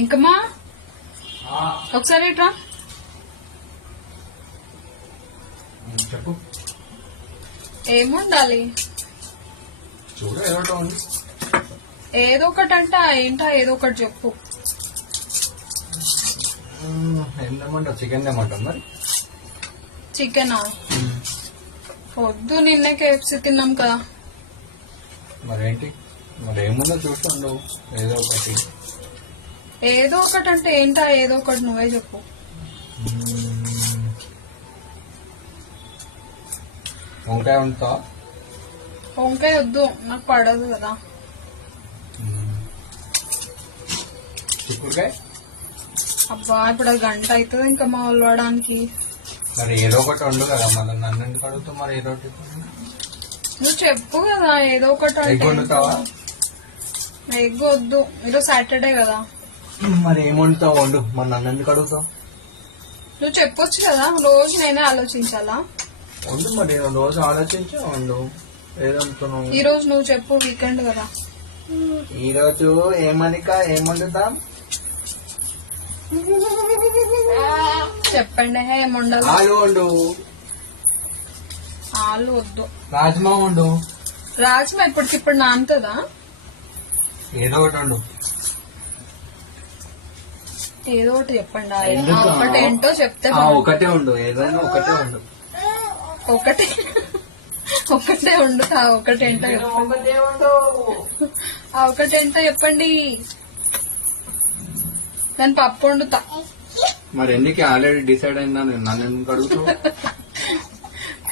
ఇంకమ్మా ఒకసారి ఇట్రా. చెప్పు. ఏముండాలి? చూడ ఏదో ఉంది. ఏదో ఒకటి అంట. ఏంటా ఏదో ఒకటి చెప్పు. ఏం తెమ్మంటావు? చికెన్ తెమ్మంటావు మరి? చికెనా? వద్దు, నిన్నే KFC తిన్నాం కదా. మరేంటి? మరి ఏముందో చూస్తుండవు. ఏదో ఒకటి. ఏదో ఒకటి అంటే ఏంటా ఏదో ఒకటి? నువ్వే చెప్పు. వంకాయ ఉంటా? వంకాయ వద్దు, నాకు పడదు కదా. చిక్కుడుకాయ? అబ్బా, ఇప్పుడు అది గంట అవుతుంది ఇంకా మా వాళ్ళు వాడడానికి. మరి ఏదో ఒకటి వండు కదా. మళ్ళీ నన్ను ఎందుకు అడుగుతావు? మరి ఏదో ఒకటి నువ్వు చెప్పు కదా ఏదో ఒకటి. ఎగ్ వండుతావా? ఎగ్ వద్దు, ఈరోజు సాటర్డే కదా. మరి ఏం వండుతావు? వండు. మరి నన్ను ఎందుకు అడుగుతావు? నువ్వు చెప్పొచ్చు కదా, రోజు నేనే ఆలోచించాలా? వండు. మరి రోజు ఆలోచించి వండు. ఏదంటున్నావు? ఈ రోజు నువ్వు చెప్పు, వీకెండ్ కదా. ఈ రోజు ఏమనిక ఏం వండుతాం? చెప్పండి. ఏముండాలి? ఆలు వండు. ఆలు వద్దు. రాజ్మా వండు. రాజ్మా ఇప్పటికిప్పుడు నానుతుందా? ఏదో ఒకటి వండు. ఏదో ఒకటి చెప్పండి. ఒకటి ఏంటో చెప్తే ఒకటే ఉండు. ఏదైనా ఒకటే ఉండు. ఒకటే ఒకటే వండుతా. ఒకటేంటో చెప్పండి. ఒకటేంటో చెప్పండి. నేను పప్పు వండుతా. మరి ఎందుకు? ఆల్రెడీ డిసైడ్ అయిందా? నేను నన్ను ఎందుకు అడుగుతావు?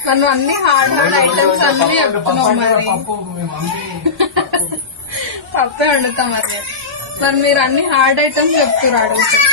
నన్ను అన్ని హార్డ్ ఐటమ్స్ అన్ని చెప్తున్నావు. మరి పప్పే వండుతా. మరి మీరు అన్ని హార్డ్ ఐటమ్స్ చెప్తారు అడుగుతారు.